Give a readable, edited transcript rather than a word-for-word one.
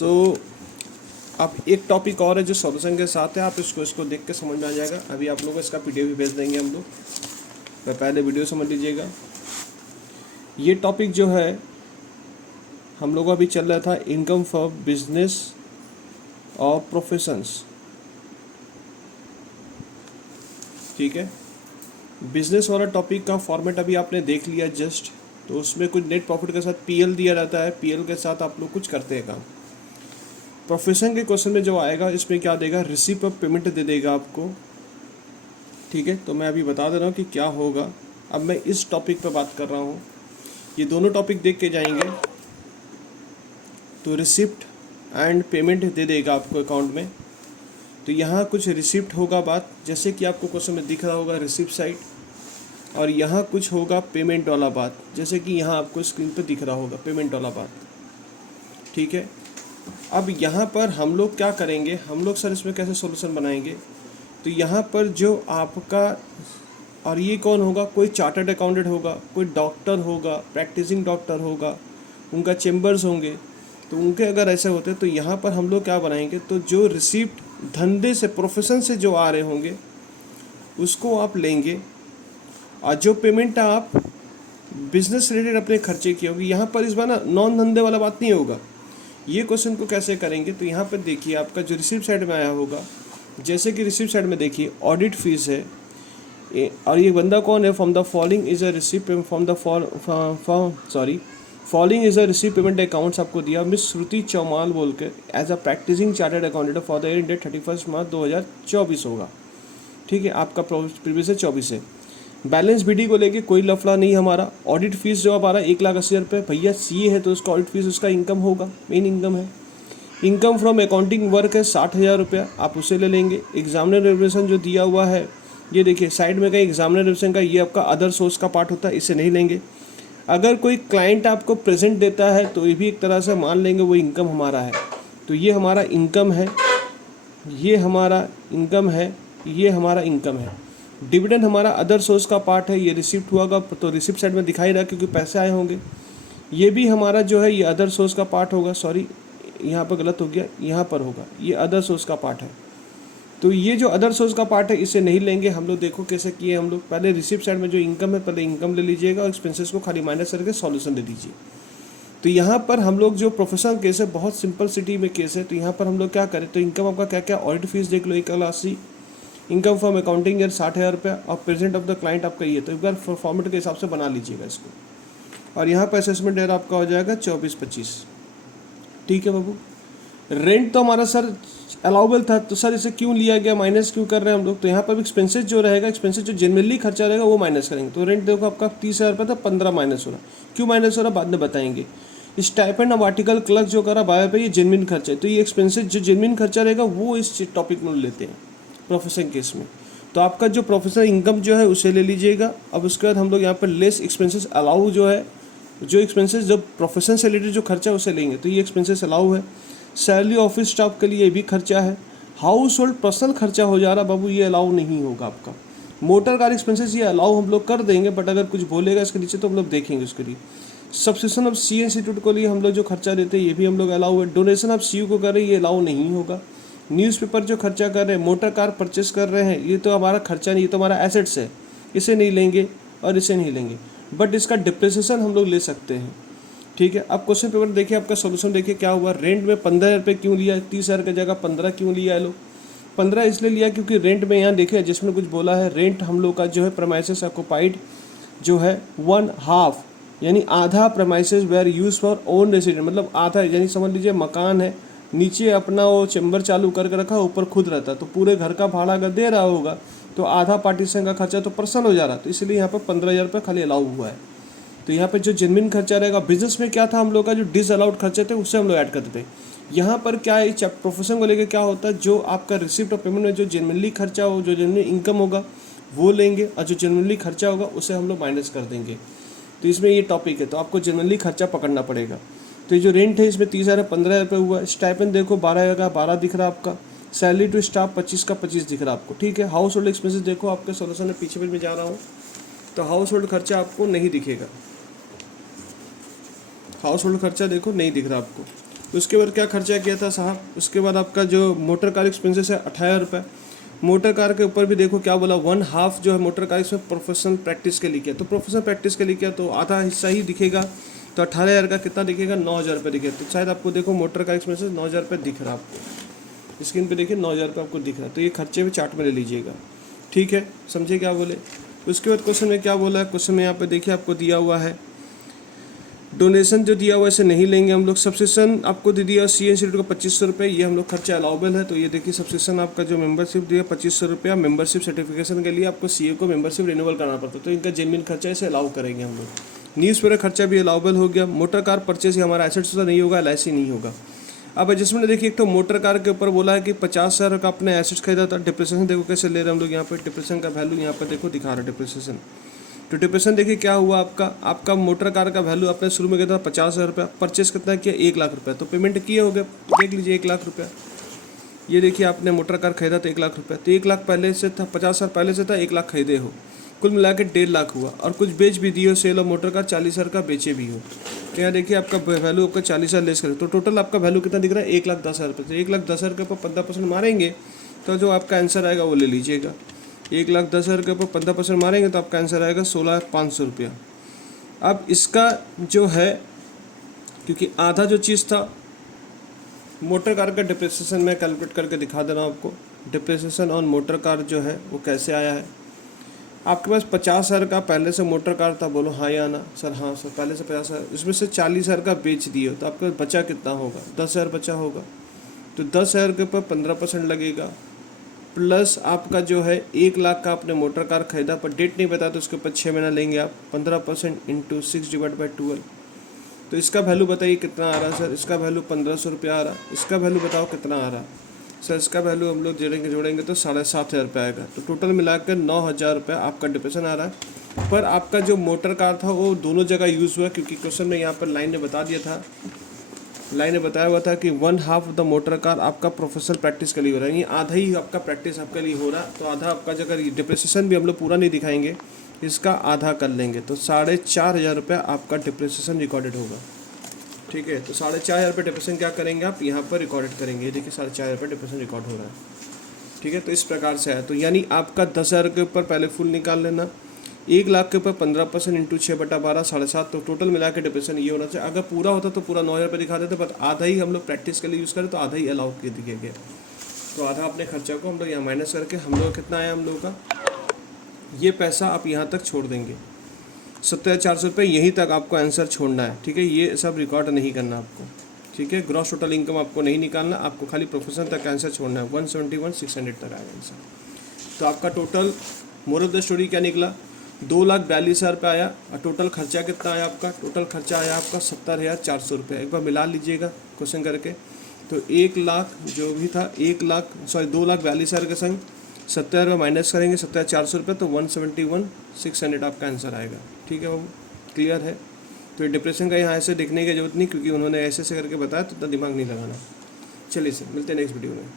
सो अब एक टॉपिक और है जो सॉल्यूशन के साथ है, आप इसको देख के समझ में आ जाएगा। अभी आप लोगों को इसका पीडीएफ भी भेज देंगे हम लोग, पर पहले वीडियो समझ लीजिएगा। ये टॉपिक जो है हम लोग अभी चल रहा था इनकम फॉर बिजनेस और प्रोफेशंस, ठीक है। बिजनेस वाला टॉपिक का फॉर्मेट अभी आपने देख लिया जस्ट, तो उसमें कुछ नेट प्रॉफिट के साथ पीएल दिया रहता है, पीएल के साथ आप लोग कुछ करते हैं काम। प्रोफेशन के क्वेश्चन में जो आएगा इसमें क्या देगा, रिसीप्ट ऑफ पेमेंट दे देगा आपको, ठीक है। तो मैं अभी बता दे रहा हूँ कि क्या होगा। अब मैं इस टॉपिक पे बात कर रहा हूँ, ये दोनों टॉपिक देख के जाएंगे तो रिसिप्ट एंड पेमेंट दे देगा आपको अकाउंट में। तो यहाँ कुछ रिसिप्ट होगा बात, जैसे कि आपको क्वेश्चन में दिख रहा होगा रिसिप्ट साइड, और यहाँ कुछ होगा पेमेंट वाला बात, जैसे कि यहाँ आपको स्क्रीन पर दिख रहा होगा पेमेंट वाला बात, ठीक है। अब यहाँ पर हम लोग क्या करेंगे, हम लोग सर इसमें कैसे सॉल्यूशन बनाएंगे। तो यहाँ पर जो आपका, और ये कौन होगा, कोई चार्टर्ड अकाउंटेंट होगा, कोई डॉक्टर होगा, प्रैक्टिसिंग डॉक्टर होगा, उनका चेम्बर्स होंगे, तो उनके अगर ऐसे होते तो यहाँ पर हम लोग क्या बनाएंगे, तो जो रिसीप्ट धंधे से प्रोफेशन से जो आ रहे होंगे उसको आप लेंगे, और जो पेमेंट आप बिजनेस रिलेटेड अपने खर्चे किए होगी, यहाँ पर इस बार ना नॉन धंधे वाला बात नहीं होगा। ये क्वेश्चन को कैसे करेंगे, तो यहाँ पर देखिए आपका जो रिसिप्ट साइड में आया होगा, जैसे कि रिसिप्ट साइड में देखिए ऑडिट फीस है, और ये बंदा कौन है, from the following is a receipt from the following is a receipt payment accounts आपको दिया मिस श्रुति चौमाल बोल के, as a practicing chartered accountant for the year date 31 March 2024 होगा, ठीक है। आपका प्रीवियस है 24 है। बैलेंस बीडी को लेके कोई लफड़ा नहीं हमारा। ऑडिट फीस जो हमारा 1,80,000 रुपये, भैया सीए है तो उसका ऑडिट फीस उसका इनकम होगा, मेन इनकम है। इनकम फ्रॉम अकाउंटिंग वर्क है 60,000 रुपया, आप उसे ले लेंगे। एग्जामिनर रिजर्वेशन जो दिया हुआ है, ये देखिए साइड में कहीं एग्जामिनर रिजर्वेशन का, ये आपका अदर सोर्स का पार्ट होता है, इसे नहीं लेंगे। अगर कोई क्लाइंट आपको प्रेजेंट देता है तो ये भी एक तरह से मान लेंगे वो इनकम हमारा है। तो ये हमारा इनकम है, ये हमारा इनकम है, ये हमारा इनकम है। डिविडेंड हमारा अदर सोर्स का पार्ट है, ये रिसिप्ट हुआ तो रिसिप्ट साइड में दिखाई रहा क्योंकि पैसे आए होंगे। ये भी हमारा जो है ये अदर सोर्स का पार्ट होगा, सॉरी यहाँ पर गलत हो गया, यहाँ पर होगा, ये अदर सोर्स का पार्ट है। तो ये जो अदर सोर्स का पार्ट है इसे नहीं लेंगे हम लोग। देखो कैसे किए हम लोग, पहले रिसिप्ट साइड में जो इनकम है पहले इनकम ले लीजिएगा और एक्सपेंसेस को खाली माइनस करके सॉल्यूशन दे दीजिए। तो यहाँ पर हम लोग जो प्रोफेशनल केस है, बहुत सिंपल सिटी में केस है, तो यहाँ पर हम लोग क्या करें, तो इनकम आपका क्या क्या, ऑडिट फीस देख लो 1,80,000, इनकम फ्रॉम अकाउंटिंग ईयर 60,000 रुपया, और प्रेजेंट ऑफ द क्लाइंट आपका ये। तो एक बार फॉर्मेट के हिसाब से बना लीजिएगा इसको। और यहाँ पर असेसमेंट ईयर आपका हो जाएगा 24-25, ठीक है बाबू। रेंट तो हमारा सर अलाउबल था, तो सर इसे क्यों लिया गया, माइनस क्यों कर रहे हैं हम लोग। तो यहाँ पर भी एक्सपेंसेस जो रहेगा, एक्सपेंसेस जो जनरली खर्चा रहेगा वो माइनस करेंगे। तो रेंट देखो आपका 30,000 रुपये था, 15 माइनस हो रहा, क्यों माइनस हो रहा बाद में बताएंगे। स्टाइपेंड ऑफ आर्टिकल क्लर्क जो करा 12 रुपये, ये जेनविन खर्चा है। तो ये एक्सपेंसेस जो जेनविन खर्चा रहेगा वो इस टॉपिक में लेते हैं प्रोफेशन केस में। तो आपका जो प्रोफेशनल इनकम जो है उसे ले लीजिएगा। अब उसके बाद हम लोग यहाँ पर लेस एक्सपेंसेस अलाउ जो है, जो एक्सपेंसेस जो प्रोफेशन से रिलेटेड जो खर्चा है उसे लेंगे, तो ये एक्सपेंसेस अलाउ है। सैलरी ऑफिस स्टाफ के लिए भी खर्चा है। हाउस होल्ड पर्सनल खर्चा हो जा रहा बाबू, ये अलाउ नहीं होगा आपका। मोटर कार एक्सपेंसेस ये अलाउ हम लोग कर देंगे, बट अगर कुछ बोलेगा इसके नीचे तो हम लोग देखेंगे उसके लिए। सब्सक्रिप्शन ऑफ सी इंस्टीट्यूट के लिए हम लोग जो खर्चा देते हैं ये भी हम लोग अलाउ है। डोनेशन ऑफ सी को कर रहे हैं, ये अलाउ नहीं होगा। न्यूज़पेपर जो खर्चा कर रहे हैं, मोटर कार परचेस कर रहे हैं, ये तो हमारा खर्चा नहीं, ये तो हमारा एसेट्स है, इसे नहीं लेंगे और इसे नहीं लेंगे। बट इसका डिप्रिसिएशन हम लोग ले सकते हैं, ठीक है। अब क्वेश्चन पेपर देखिए, आपका सोल्यूशन देखिए क्या हुआ। रेंट में 15,000 रुपये क्यों लिया, 30,000 की जगह 15 क्यों लिया है लोग। 15 इसलिए लिया क्योंकि रेंट में यहाँ देखिए जिसमें कुछ बोला है, रेंट हम लोग का जो है प्रेमाइसेस ऑक्युपाइड जो है 1/2, यानी आधा premises where use for own resident, मतलब आधा, यानी समझ लीजिए मकान है, नीचे अपना वो चैम्बर चालू करके रखा, ऊपर खुद रहता, तो पूरे घर का भाड़ा अगर दे रहा होगा तो आधा पार्टीशन का खर्चा तो पर्सन हो जा रहा, तो इसलिए यहाँ पर 15,000 रुपये खाली अलाउ हुआ है। तो यहाँ पे जो जेन्युइन खर्चा रहेगा, बिजनेस में क्या था हम लोग का जो डिसअलाउड खर्चे थे उससे हम लोग ऐड करते थे। यहाँ पर क्या है, प्रोफेशन को लेकर क्या होता है, जो आपका रिसिप्ट ऑफ पेमेंट में जो जेन्युइनली खर्चा हो, जो जेन्युइन इनकम होगा वो लेंगे, और जो जेन्युइनली खर्चा होगा उसे हम लोग माइनस कर देंगे। तो इसमें ये टॉपिक है, तो आपको जेन्युइनली खर्चा पकड़ना पड़ेगा। तो ये जो रेंट है इसमें 30,000 15,000 रुपये हुआ। स्टाइपेंड देखो 12 का 12 दिख रहा है आपका। सैलरी टू स्टाफ 25 का 25 दिख रहा है आपको, ठीक है। हाउस होल्ड एक्सपेंसेस देखो आपके सोल्यूशन में पीछे में जा रहा हूँ, तो हाउस होल्ड खर्चा आपको नहीं दिखेगा, हाउस होल्ड खर्चा देखो नहीं दिख रहा आपको। उसके बाद क्या खर्चा किया था साहब, उसके बाद आपका जो मोटर कार एक्सपेंसेस है 18,000 रुपये। मोटर कार के ऊपर भी देखो क्या बोला, 1/2 जो है मोटर कार इसमें प्रोफेशनल प्रैक्टिस के लिए किया, तो प्रोफेशनल प्रैक्टिस के लिए किया तो आधा हिस्सा ही दिखेगा, तो 18,000 का कितना दिखेगा, 9,000 रुपये दिखेगा। तो शायद आपको देखो मोटर कार एक्सपेंसेस 9,000 रुपये दिख रहा है आपको, स्क्रीन पे देखिए 9,000 रुपये आपको दिख रहा है, तो ये खर्चे भी चार्ट में ले लीजिएगा, ठीक है, समझे क्या बोले। उसके बाद क्वेश्चन में क्या बोला है, क्वेश्चन में यहाँ पे देखिए आपको दिया हुआ है डोनेशन जो दिया हुआ है इसे नहीं लेंगे हम लोग। सब्सक्रिप्शन आपको दे दिया सी इंस्टीट्यूट का 2500 रुपये, ये हम लोग खर्चा अलाउबल है, तो ये देखिए सब्सक्रिप्शन आपका जो मेंबरशिप दिया 2500 रुपया, मेंबरशिप सर्टिफिकेशन के लिए आपको सीए को मेंबरशिप रिन्यूअल करना पड़ता है, तो इनका जेन्युइन खर्चा इसे अलाउ करेंगे हम लोग। न्यूज़पेपर खर्चा भी अलाउबल हो गया। मोटर कार परचेज हमारा एसेट्स तो नहीं होगा, एलआईसी नहीं होगा। अब एडजस्टमेंट देखिए, एक तो मोटर कार के ऊपर बोला है कि 50,000 का अपने एसेट्स खरीदा था। डिप्रेशन देखो कैसे ले रहे हैं हम लोग, यहाँ पे डिप्रेशन का वैल्यू यहाँ पर देखो दिखा रहा है डिप्रेशन। तो डिप्रेशन देखिए क्या हुआ आपका मोटर कार का वैल्यू आपने शुरू में किया था 50,000 रुपया, परचेस कितना किया 1,00,000 रुपया, तो पेमेंट किए हो गए, देख लीजिए 1,00,000 रुपया। ये देखिए आपने मोटर कार खरीदा था 1,00,000 रुपया, तो 1,00,000 पहले से था, 50,000 पहले से था, 1,00,000 खरीदे हो, कुल मिला के 1,50,000 हुआ। और कुछ बेच भी दिए हो, सेल ऑफ मोटर कार 40,000 का बेचे भी हो, तो यहाँ देखिए आपका वैल्यू आपका 40,000 लेस करें, तो टोटल आपका वैल्यू कितना दिख रहा है 1,10,000 रुपये। तो 1,10,000 के ऊपर 15% मारेंगे तो जो आपका आंसर आएगा वो ले लीजिएगा। 1,10,000 के ऊपर 15% मारेंगे तो आपका आंसर आएगा 16,500 रुपया। अब इसका जो है, क्योंकि आधा जो चीज़ था मोटर कार का डिप्रेसिएशन मैं कैलकुलेट करके दिखा दे रहा हूँ आपको। डिप्रेसिएशन ऑन मोटर कार जो है वो कैसे आया है। आपके पास 50,000 का पहले से मोटर कार था, बोलो हाँ या ना। सर हाँ सर, पहले से 50,000, इसमें से 40,000 का बेच दिए तो आपके पास बचा कितना होगा, 10,000 बचा होगा। तो 10,000 के ऊपर 15% लगेगा, प्लस आपका जो है 1,00,000 का आपने मोटर कार खरीदा, पर डेट नहीं बताया तो उसके ऊपर 6 महीना लेंगे आप। 15% इंटू 6/12, तो इसका वैल्यू बताइए कितना आ रहा है सर। इसका वैल्यू 1,500 रुपया आ रहा। इसका वैल्यू बताओ कितना आ रहा सर। इसका वैल्यू हम लोग जोड़ेंगे तो 7,500 रुपये आएगा। तो टोटल मिलाकर 9,000 रुपये आपका डिप्रेशन आ रहा है। पर आपका जो मोटर कार था वो दोनों जगह यूज़ हुआ, क्योंकि क्वेश्चन में यहाँ पर लाइन ने बता दिया था, लाइन ने बताया हुआ था कि 1/2 ऑफ द मोटर कार आपका प्रोफेशनल प्रैक्टिस के लिए हो रहा है। ये आधा ही आपका प्रैक्टिस आपके लिए हो रहा है, तो आधा आपका जगह डिप्रेसिएशन भी हम लोग पूरा नहीं दिखाएंगे, इसका आधा कर लेंगे, तो 4,500 रुपये आपका डिप्रेसिएशन रिकॉर्डेड होगा। ठीक है, तो 4,500 रुपये डिप्रेशन क्या करेंगे आप यहाँ पर रिकॉर्डेड करेंगे। ये देखिए 4,500 रुपये डिप्रेशन रिकॉर्ड हो रहा है। ठीक है, तो इस प्रकार से है। तो यानी आपका 10,000 के ऊपर पहले फुल निकाल लेना, 1,00,000 के ऊपर 15% इंटू 6/12 7.5, तो टोटल मिला के डिप्रेशन ये होना चाहिए। अगर पूरा होता तो पूरा 9,000 रुपये दिखा देते, बट आधा ही हम लोग प्रैक्टिस के लिए यूज़ करें तो आधा ही अलाउ कर दिया गया। तो आधा अपने खर्चा को हम लोग यहाँ माइनस करके हम लोग कितना आया हम लोगों का, ये पैसा आप यहाँ तक छोड़ देंगे 7,400 रुपये, यहीं तक आपको आंसर छोड़ना है। ठीक है, ये सब रिकॉर्ड नहीं करना आपको। ठीक है, ग्रॉस टोटल इनकम आपको नहीं निकालना, आपको खाली प्रोफेशन तक आंसर छोड़ना है। 171,600 तक आएगा आंसर। तो आपका total moral of the story क्या निकला, 2,42,000 रुपये आया। और टोटल खर्चा कितना आया आपका, टोटल खर्चा आया आपका 70,400 रुपये। एक बार मिला लीजिएगा क्वेश्चन करके, तो 1,00,000 जो भी था 2,42,000 के संग 70,000 रुपये माइनस करेंगे 70,400 रुपये, तो 171,600 आपका आंसर आएगा। ठीक है, वो क्लियर है। तो डिप्रेशन का यहाँ ऐसे देखने की जरूरत नहीं, क्योंकि उन्होंने ऐसे करके बताया, तो इतना दिमाग नहीं लगाना। चलिए सर, मिलते हैं नेक्स्ट वीडियो में।